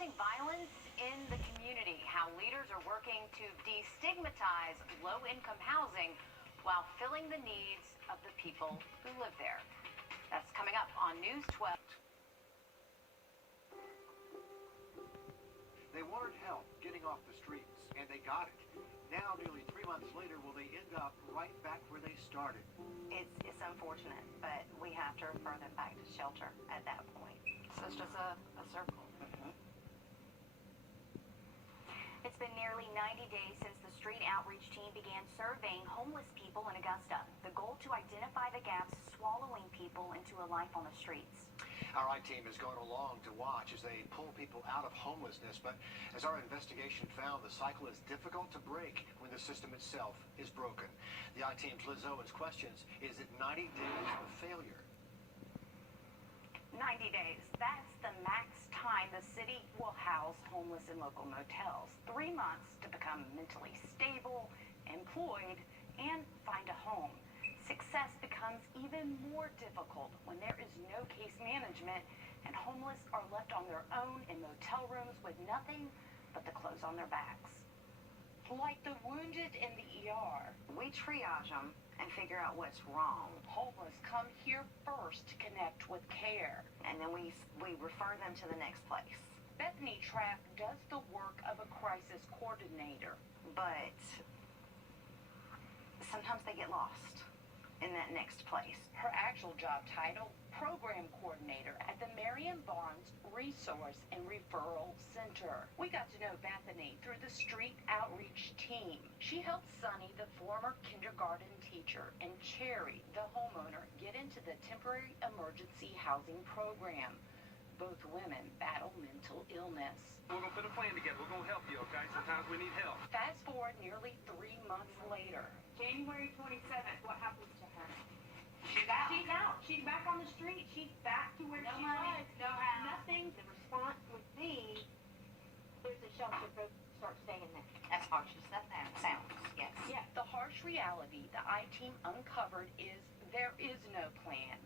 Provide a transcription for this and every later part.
Addressing violence in the community, how leaders are working to destigmatize low-income housing while filling the needs of the people who live there. That's coming up on News 12. They wanted help getting off the streets, and they got it. Now, nearly 3 months later, will they end up right back where they started? It's unfortunate, but we have to refer them back to shelter at that point. So it's just a circle. Mm-hmm. It's been nearly 90 days since the street outreach team began surveying homeless people in Augusta. The goal to identify the gaps swallowing people into a life on the streets. Our I-team has gone along to watch as they pull people out of homelessness, but as our investigation found, the cycle is difficult to break when the system itself is broken. The I-team's Liz Owens questions, is it 90 days of failure? 90 days. That's the max time the city will house homeless in local motels. 3 months to become mentally stable, employed, and find a home. Success becomes even more difficult when there is no case management and homeless are left on their own in motel rooms with nothing but the clothes on their backs. Like the wounded in the ER, we triage them and figure out what's wrong. Homeless come here first to connect with care. And then we refer them to the next place. Bethany Trapp does the work of a crisis coordinator. But sometimes they get lost in that next place. Her actual job title, Program Coordinator at the Marion Barnes Resource and Referral Center. We got to know Bethany through the street outreach team. She helped Sunny, the former kindergarten teacher, and Cherry, the homeowner, get into the temporary emergency housing program. Both women battle mental illness. We're going to put a plan together. We're going to help you, okay? Sometimes we need help. Fast forward nearly 3 months later. January 27th, what happens to her? She's out. She's out. She's back on the street. She's back to where No she money, was. no house. Nothing. The response would be, there's a shelter, go start staying there. As harsh as that sounds, yes. Yeah, the harsh reality the I-team uncovered is there is no plan.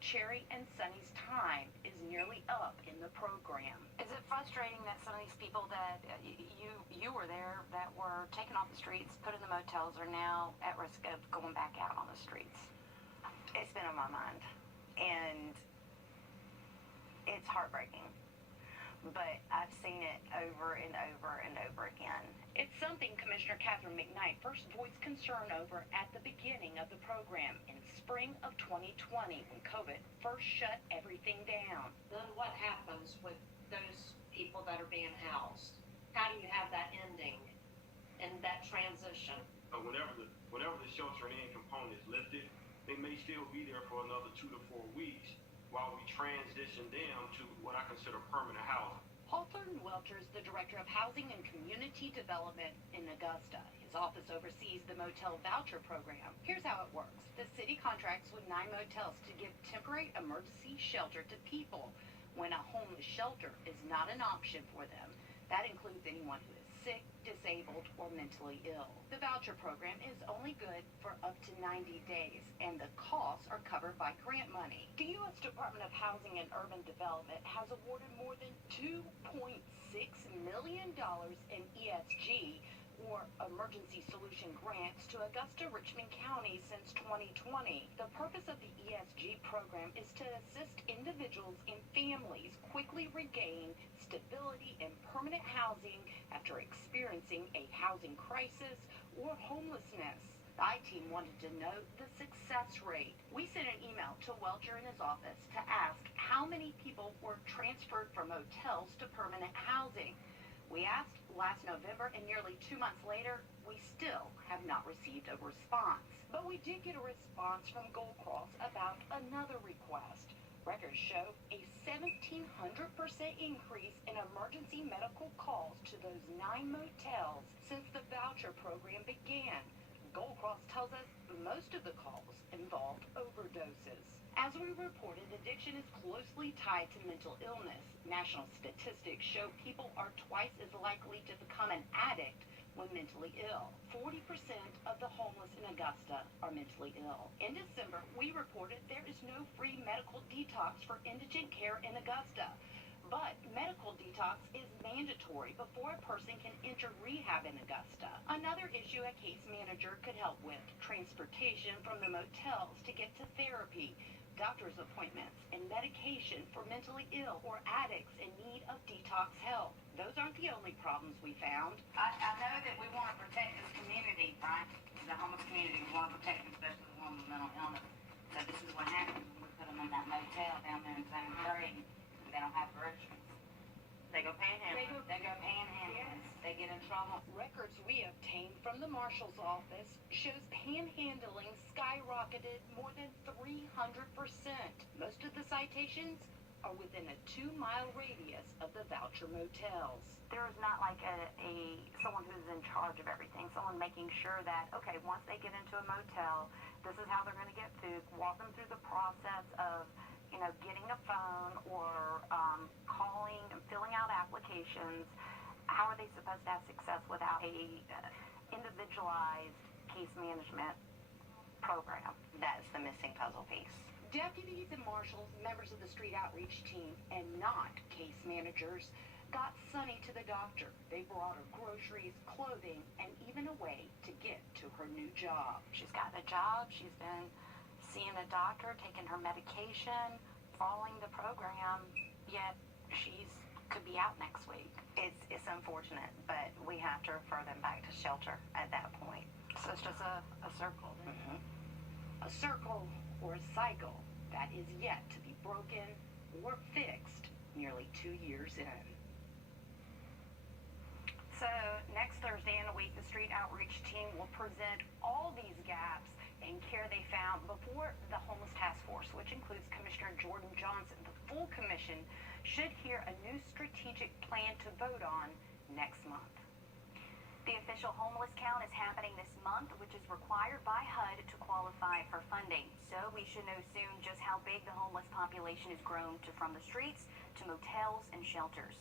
Cherry and Sunny's time is nearly up in the program. Is it frustrating that some of these people that you were there that were taken off the streets, put in the motels, are now at risk of going back out on the streets? It's been on my mind. And it's heartbreaking. But I've seen it over and over and over again. It's something Commissioner Catherine McKnight first voiced concern over at the beginning of the program in spring of 2020 when COVID first shut everything down. Then what happens with those people that are being housed? How do you have that ending and that transition? Whenever the sheltering in component is lifted, they may still be there for another 2 to 4 weeks while we transition them to what I consider permanent housing. Hawthorne Welcher is the Director of Housing and Community Development in Augusta. His office oversees the motel voucher program. Here's how it works. The city contracts with 9 motels to give temporary emergency shelter to people when a homeless shelter is not an option for them. That includes anyone who is sick, disabled, or mentally ill. The voucher program is only good for up to 90 days, and the costs are covered by grant money. The U.S. Department of Housing and Urban Development has awarded more than $2.6 million in ESG, or Emergency Solution Grants, to Augusta, Richmond County since 2020. The purpose of the ESG program is to assist individuals and families quickly regain stability and permanent housing after experiencing a housing crisis or homelessness. The I-team wanted to know the success rate. We sent an email to Welcher in his office to ask how many people were transferred from hotels to permanent housing. We asked last November, and nearly 2 months later, we still have not received a response. But we did get a response from Gold Cross about another request. Records show a 1,700% increase in emergency medical calls to those 9 motels since the voucher program began. Gold Cross tells us most of the calls involved overdoses. As we reported, addiction is closely tied to mental illness. National statistics show people are twice as likely to become an addict when mentally ill. 40% of the homeless in Augusta are mentally ill. In December, we reported there is no free medical detox for indigent care in Augusta. But medical detox is mandatory before a person can enter rehab in Augusta. Another issue a case manager could help with: transportation from the motels to get to therapy, doctor's appointments, and medication for mentally ill or addicts in need of detox help. Those aren't the only problems we found. I know that we want to protect this community, right? The homeless community, we want to protect them, especially the ones with mental illness. So this is what happens when we put them in that motel down there in Zone 3. They don't have groceries. They go panhandling. They go panhandling. Yes. They get in trouble. Records we obtained from the marshal's office shows panhandling skyrocketed more than 300%. Most of the citations are within a 2-mile radius of the voucher motels. There's not like someone who's in charge of everything, someone making sure that, okay, once they get into a motel, this is how they're going to get food, walk them through the process of, getting a phone or calling and filling out applications. How are they supposed to have success without a individualized case management program? That's the missing puzzle piece. Deputies and marshals, members of the street outreach team, and not case managers, got Sunny to the doctor. They brought her groceries, clothing, and even a way to get to her new job. She's gotten a job. She's been seeing a doctor, taking her medication, following the program, yet could be out next week. It's unfortunate, but we have to refer them back to shelter at that point. So it's just a circle. Mm-hmm. A circle or a cycle that is yet to be broken or fixed nearly 2 years in. So next Thursday in a week, the street outreach team will present all these gaps in care they found before the Homeless Task Force, which includes Commissioner Jordan Johnson. The full commission should hear a new strategic plan to vote on next month. The official homeless count is happening this month, which is required by HUD to qualify for funding. So we should know soon just how big the homeless population has grown from the streets to motels and shelters.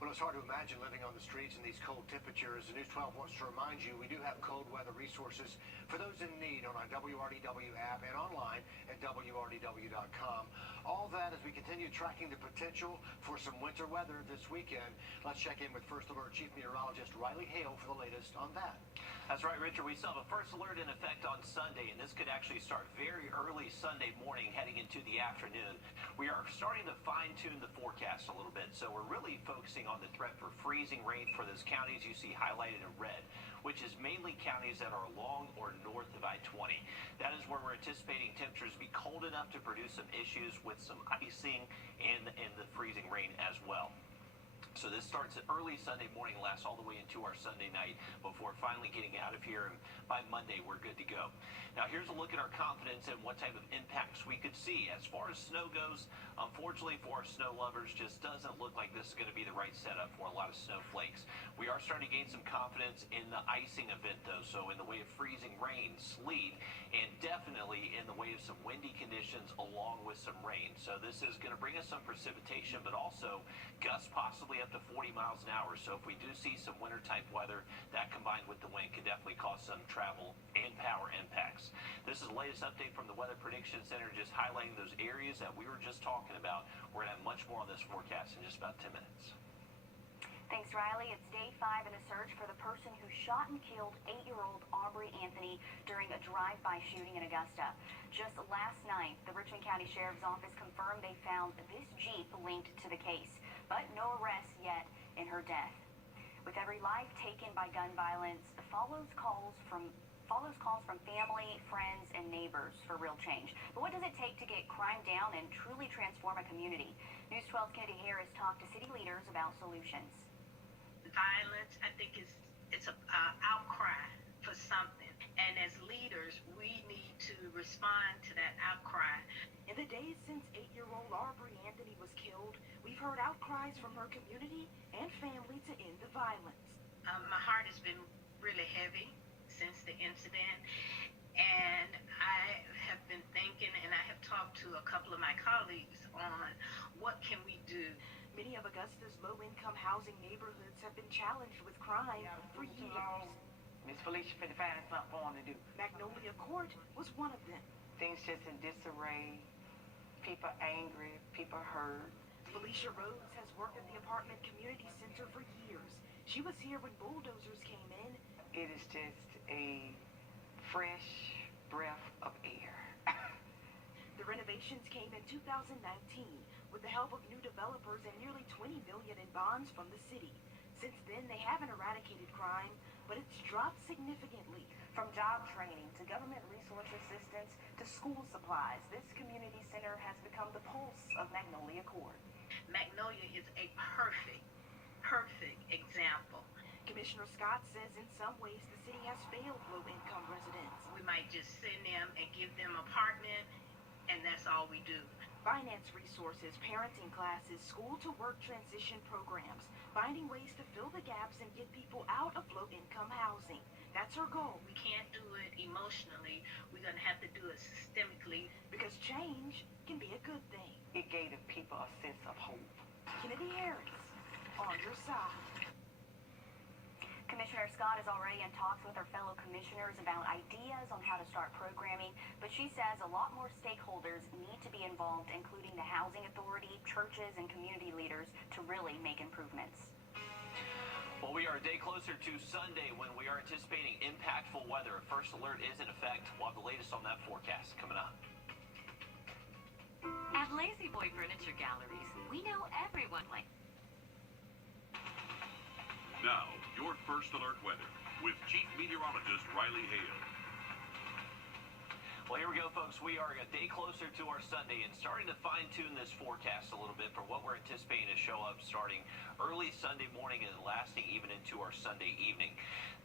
Well, it's hard to imagine living on the streets in these cold temperatures. The News 12 wants to remind you we do have cold weather resources for those in need on our WRDW app and online at WRDW.com. All that as we continue tracking the potential for some winter weather this weekend. Let's check in with First Alert Chief Meteorologist Riley Hale for the latest on that. That's right, Richard. We still have a first alert in effect on Sunday, and this could actually start very early Sunday morning heading into the afternoon. We are starting to fine-tune the forecast a little bit, so we're really focusing on the threat for freezing rain for those counties you see highlighted in red, which is mainly counties that are along or north of I-20. That is where we're anticipating temperatures to be cold enough to produce some issues with some icing and the freezing rain as well. So this starts at early Sunday morning, lasts all the way into our Sunday night before finally getting out of here, and by Monday we're good to go. Now here's a look at our confidence and what type of impacts we could see. As far as snow goes, unfortunately for our snow lovers, just doesn't look like this is going to be the right setup for a lot of snowflakes. We are starting to gain some confidence in the icing event though, so in the way of freezing rain, sleet, and definitely in the way of some windy conditions along with some rain. So this is going to bring us some precipitation, but also gusts possibly up to 40 miles an hour. So if we do see some winter type weather, that combined with the wind could definitely cause some travel and power impacts. This is the latest update from the Weather Prediction Center, just highlighting those areas that we were just talking about. We're going to have much more on this forecast in just about 10 minutes. Thanks, Riley. It's day 5 in a search for the person who shot and killed 8-year-old Aubrey Anthony during a drive-by shooting in Augusta. Just last night, the Richmond County Sheriff's Office confirmed they found this Jeep linked to the case, but no arrests yet in her death. With every life taken by gun violence, follows calls from family, friends, and neighbors for real change. But what does it take to get crime down and truly transform a community? News 12's Kennedy Harris talked to city leaders about solutions. Violence, I think it's an outcry for something. And as leaders, we need to respond to that outcry. In the days since 8-year-old Aubrey Anthony was killed, we've heard outcries from her community and family to end the violence. My heart has been really heavy since the incident, and I have been thinking, and I have talked to a couple of my colleagues on what can we do. Many of Augusta's low-income housing neighborhoods have been challenged with crime for years. Miss Felicia finna find something for him to do. Magnolia Court was one of them. Things just in disarray, people angry, people hurt. Felicia Rhodes has worked at the apartment community center for years. She was here when bulldozers came in. It is just a fresh breath of air. The renovations came in 2019 with the help of new developers and nearly $20 million in bonds from the city. Since then, they haven't eradicated crime, but it's dropped significantly. From job training to government resource assistance to school supplies, this community center has become the pulse of Magnolia Court. Magnolia is a perfect example. Commissioner Scott says in some ways the city has failed low-income residents. We might just send them and give them an apartment, and that's all we do. Finance resources, parenting classes, school-to-work transition programs, finding ways to fill the gaps and get people out of low-income housing. That's her goal. We can't do it emotionally. We're going to have to do it systemically. Because change can be a good thing. It gave the people a sense of hope. Kennedy Harris, on your side. Commissioner Scott is already in talks with her fellow commissioners about ideas on how to start programming, but she says a lot more stakeholders need to be involved, including the housing authority, churches, and community leaders to really make improvements. Well, we are a day closer to Sunday when we are anticipating impactful weather. A first alert is in effect. We'll have the latest on that forecast coming up. At Lazy Boy Furniture Galleries, we know everyone likes. Now, your first alert weather with Chief Meteorologist Riley Hale. Well, here we go, folks. We are a day closer to our Sunday and starting to fine-tune this forecast a little bit for what we're anticipating to show up starting early Sunday morning and lasting even into our Sunday evening.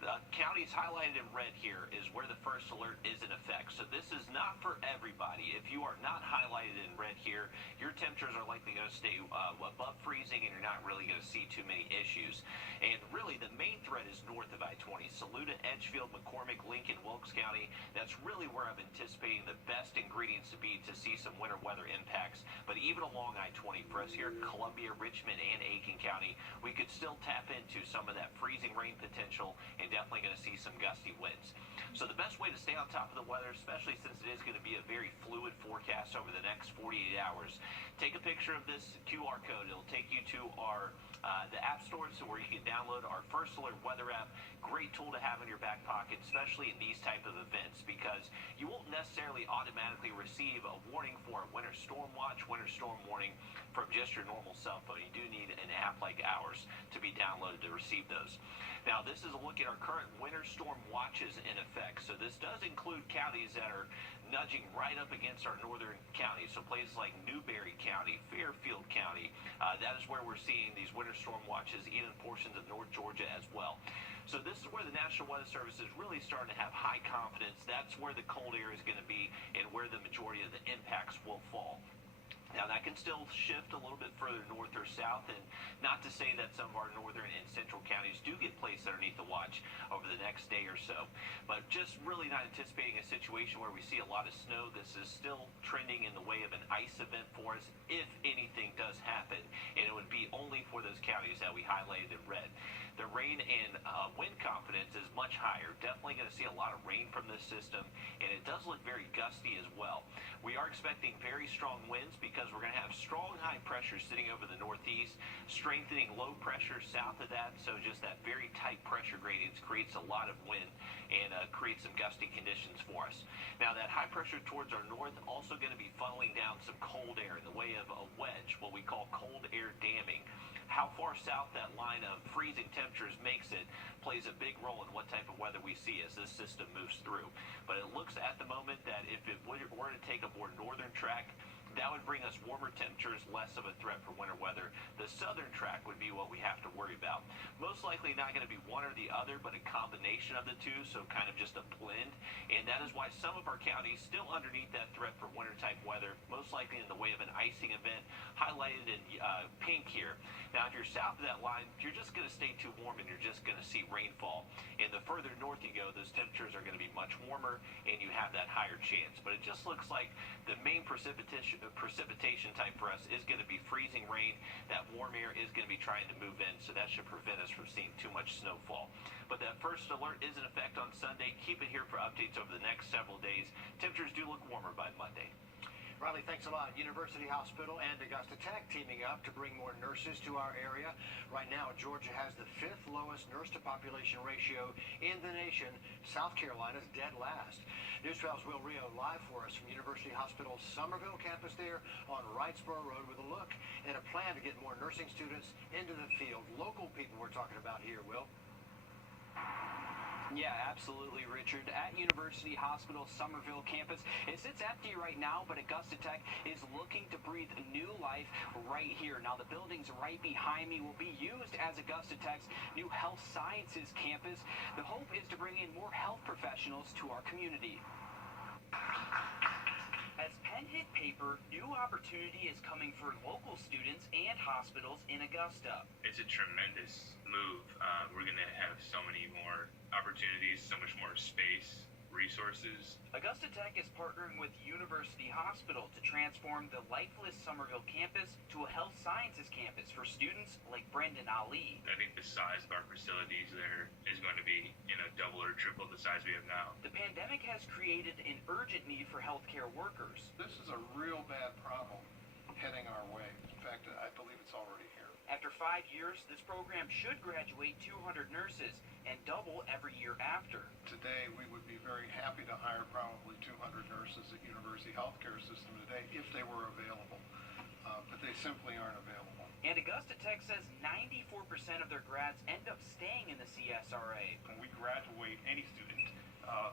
The counties highlighted in red here is where the first alert is in effect. So this is not for everybody. If you are not highlighted in red here, your temperatures are likely going to stay above freezing and you're not really going to see too many issues. And really, the main threat is north of I-20. Saluda, Edgefield, McCormick, Lincoln, Wilkes County. That's really where I'm anticipating the best ingredients to be to see some winter weather impacts. But even along I-20, for us here in Columbia, Richmond, and Aiken County, we could still tap into some of that freezing rain potential and definitely going to see some gusty winds. So the best way to stay on top of the weather, especially since it is going to be a very fluid forecast over the next 48 hours, take a picture of this QR code. It'll take you to our the app store, so where you can download our First Alert weather app. Great tool to have in your back pocket, especially in these type of events, because you won't necessarily automatically receive a warning for a winter storm watch, winter storm warning from just your normal cell phone. You do need an app like ours to be downloaded to receive those. Now, this is a look at our current winter storm watches in effect. So this does include counties that are nudging right up against our northern counties. So places like Newberry County, Fairfield County, that is where we're seeing these winter storm watches, even portions of North Georgia as well. So this is where the National Weather Service is really starting to have high confidence. That's where the cold air is going to be and where the majority of the impacts will fall. Now, that can still shift a little bit further north or south, and not to say that some of our northern and central counties do get placed underneath the watch over the next day or so, but just really not anticipating a situation where we see a lot of snow. This is still trending in the way of an ice event for us if anything does happen, and it would be only for those counties that we highlighted in red. The rain and wind confidence is much higher. Definitely going to see a lot of rain from this system, and it does look very gusty as well. We are expecting very strong winds because we're going to have strong high pressure sitting over the northeast, strengthening low pressure south of that. So just that very tight pressure gradients creates a lot of wind and creates some gusty conditions for us. Now, that high pressure towards our north also going to be funneling down some cold air in the way of a wedge, what we call cold air damming. How far south that line of freezing temperatures makes it plays a big role in what type of weather we see as this system moves through. But it looks at the moment that if it were to take a more northern track, that would bring us warmer temperatures, less of a threat for winter weather. The southern track would be what we have to worry about. Most likely not going to be one or the other, but a combination of the two, so kind of just a blend. And that is why some of our counties still underneath that threat for winter-type weather, most likely in the way of an icing event, highlighted in pink here. Now, if you're south of that line, you're just going to stay too warm and you're just going to see rainfall. And the further north you go, those temperatures are going to be much warmer and you have that higher chance. But it just looks like the main precipitation type for us is going to be freezing rain. That warm air is going to be trying to move in, so that should prevent us from seeing too much snowfall. But that first alert is in effect on Sunday. Keep it here for updates over the next several days. Temperatures do look warmer by Monday. Riley, thanks a lot. University Hospital and Augusta Tech teaming up to bring more nurses to our area. Right now, Georgia has the 5th lowest nurse-to-population ratio in the nation. South Carolina's dead last. News 12's Will Rio live for us from University Hospital's Somerville campus there on Wrightsboro Road with a look and a plan to get more nursing students into the field. Local people we're talking about here, Will. Yeah, absolutely, Richard. At University Hospital Somerville campus, it sits empty right now, but Augusta Tech is looking to breathe new life right here. Now, the buildings right behind me will be used as Augusta Tech's new health sciences campus. The hope is to bring in more health professionals to our community. As pen hit paper, new opportunity is coming for local students and hospitals in Augusta. It's a tremendous move. We're going to have so many more opportunities, so much more space, resources. Augusta Tech is partnering with University Hospital to transform the lifeless Somerville campus to a health sciences campus for students like Brendan Ali. I think the size of our facilities there is going to be, double or triple the size we have now. The pandemic has created an urgent need for healthcare workers. This is a real bad problem heading our way. In fact, I believe it's already here. After 5 years, this program should graduate 200 nurses and double every year after. Today, we would be very happy to hire probably 200 nurses at University Healthcare System today if they were available, but they simply aren't available. And Augusta Tech says 94% of their grads end up staying in the CSRA. When we graduate any student,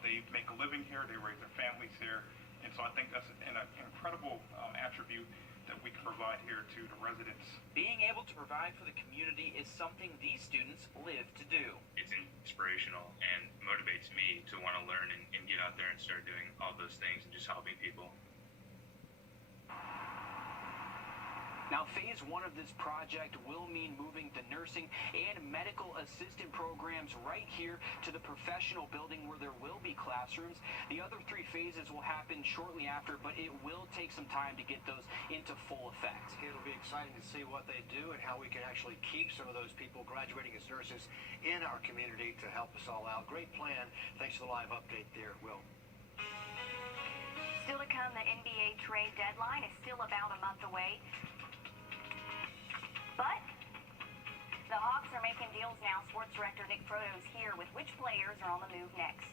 they make a living here, they raise their families here, and so I think that's an incredible attribute that we can provide here to the residents. Being able to provide for the community is something these students live to do. It's inspirational and motivates me to want to learn and get out there and start doing all those things and just helping people. Now, phase 1 of this project will mean moving the nursing and medical assistant programs right here to the professional building where there will be classrooms. The other 3 phases will happen shortly after, but it will take some time to get those into full effect. It'll be exciting to see what they do and how we can actually keep some of those people graduating as nurses in our community to help us all out. Great plan. Thanks for the live update there, Will. Still to come, the NBA trade deadline is still about a month away. But the Hawks are making deals now. Sports director Nick Frodo is here with which players are on the move next.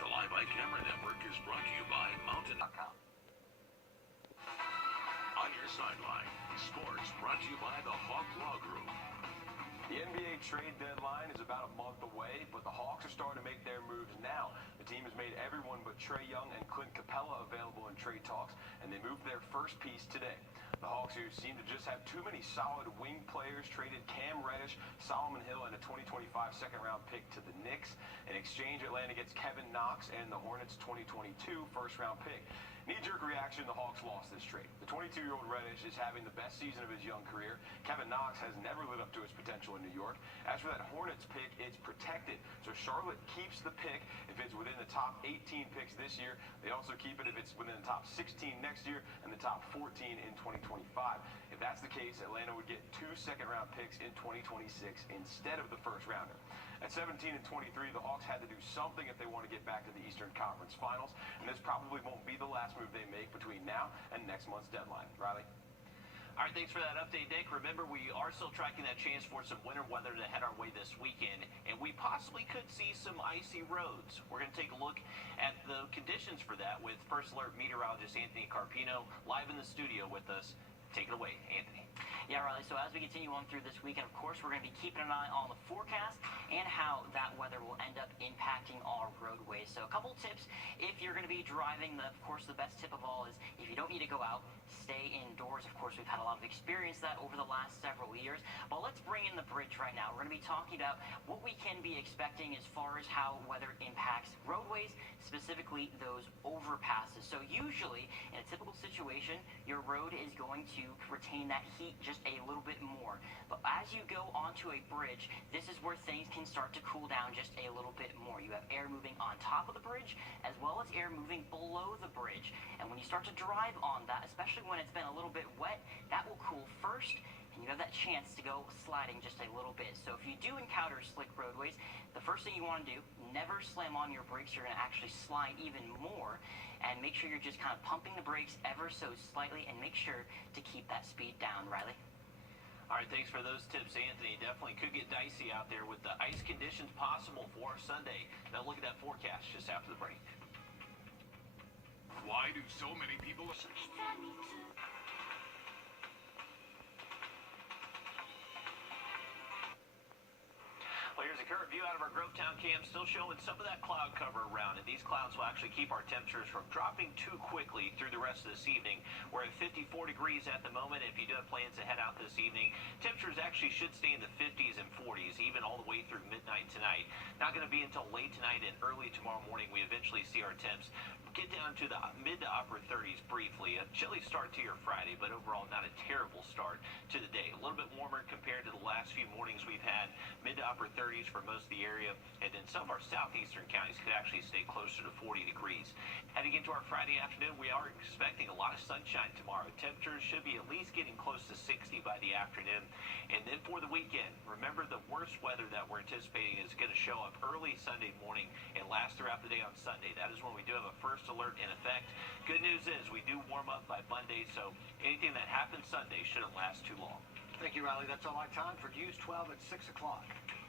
The Live by Camera Network is brought to you by Mountain.com. On your sideline, sports brought to you by the Hawk Law Group. The NBA trade deadline is about a month away, but the Hawks are starting to make their moves now. The team has made everyone but Trae Young and Clint Capella available in trade talks, and they moved their first piece today. The Hawks, who seem to just have too many solid wing players, traded Cam Reddish, Solomon Hill, and a 2025 second-round pick to the Knicks. In exchange, Atlanta gets Kevin Knox and the Hornets' 2022 first-round pick. Knee-jerk reaction, the Hawks lost this trade. The 22-year-old Reddish is having the best season of his young career. Kevin Knox has never lived up to his potential in New York. As for that Hornets pick, it's protected. So Charlotte keeps the pick if it's within the top 18 picks this year. They also keep it if it's within the top 16 next year and the top 14 in 2025. If that's the case, Atlanta would get 2 second-round picks in 2026 instead of the first-rounder. At 17 and 23, the Hawks had to do something if they want to get back to the Eastern Conference Finals, and this probably won't be the last move they make between now and next month's deadline. Riley? All right, thanks for that update, Nick. Remember, we are still tracking that chance for some winter weather to head our way this weekend, and we possibly could see some icy roads. We're going to take a look at the conditions for that with First Alert meteorologist Anthony Carpino live in the studio with us. Take it away, Anthony. Yeah, Riley, so as we continue on through this weekend, of course, we're going to be keeping an eye on the forecast and how that weather will end up impacting our roadways. So a couple tips if you're going to be driving. Of course, the best tip of all is if you don't need to go out, stay indoors. Of course, we've had a lot of experience that over the last several years. But let's bring in the bridge right now. We're going to be talking about what we can be expecting as far as how weather impacts roadways, specifically those overpasses. So usually, in a typical situation, your road is going to retain that heat just a little bit more. But as you go onto a bridge, this is where things can start to cool down just a little bit more. You have air moving on top of the bridge, as well as air moving below the bridge. And when you start to drive on that, especially when it's been a little bit wet, that will cool first, and you have that chance to go sliding just a little bit. So if you do encounter slick roadways, the first thing you want to do, never slam on your brakes. You're going to actually slide even more, and make sure you're just kind of pumping the brakes ever so slightly, and make sure to keep that speed down. Riley? All right, thanks for those tips, Anthony. Definitely could get dicey out there with the ice conditions possible for Sunday. Now look at that forecast just after the break. Why do so many people... Well, here's a current view out of our Grovetown cam, still showing some of that cloud cover around it. These clouds will actually keep our temperatures from dropping too quickly through the rest of this evening. We're at 54 degrees at the moment. If you do have plans to head out this evening, temperatures actually should stay in the 50s and 40s, even all the way through midnight tonight. Not going to be until late tonight and early tomorrow morning we eventually see our temps get down to the mid to upper 30s briefly. A chilly start to your Friday, but overall not a terrible start to the day. A little bit warmer compared to the last few mornings we've had, mid to upper 30s for most of the area, and then some of our southeastern counties could actually stay closer to 40 degrees. Heading into our Friday afternoon, we are expecting a lot of sunshine tomorrow. Temperatures should be at least getting close to 60 by the afternoon. And then for the weekend, remember the worst weather that we're anticipating is going to show up early Sunday morning and last throughout the day on Sunday. That is when we do have a first alert in effect. Good news is we do warm up by Monday, so anything that happens Sunday shouldn't last too long. Thank you, Riley. That's all our time for News 12 at 6 o'clock.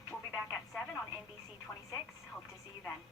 We'll be back at 7 on NBC 26. Hope to see you then.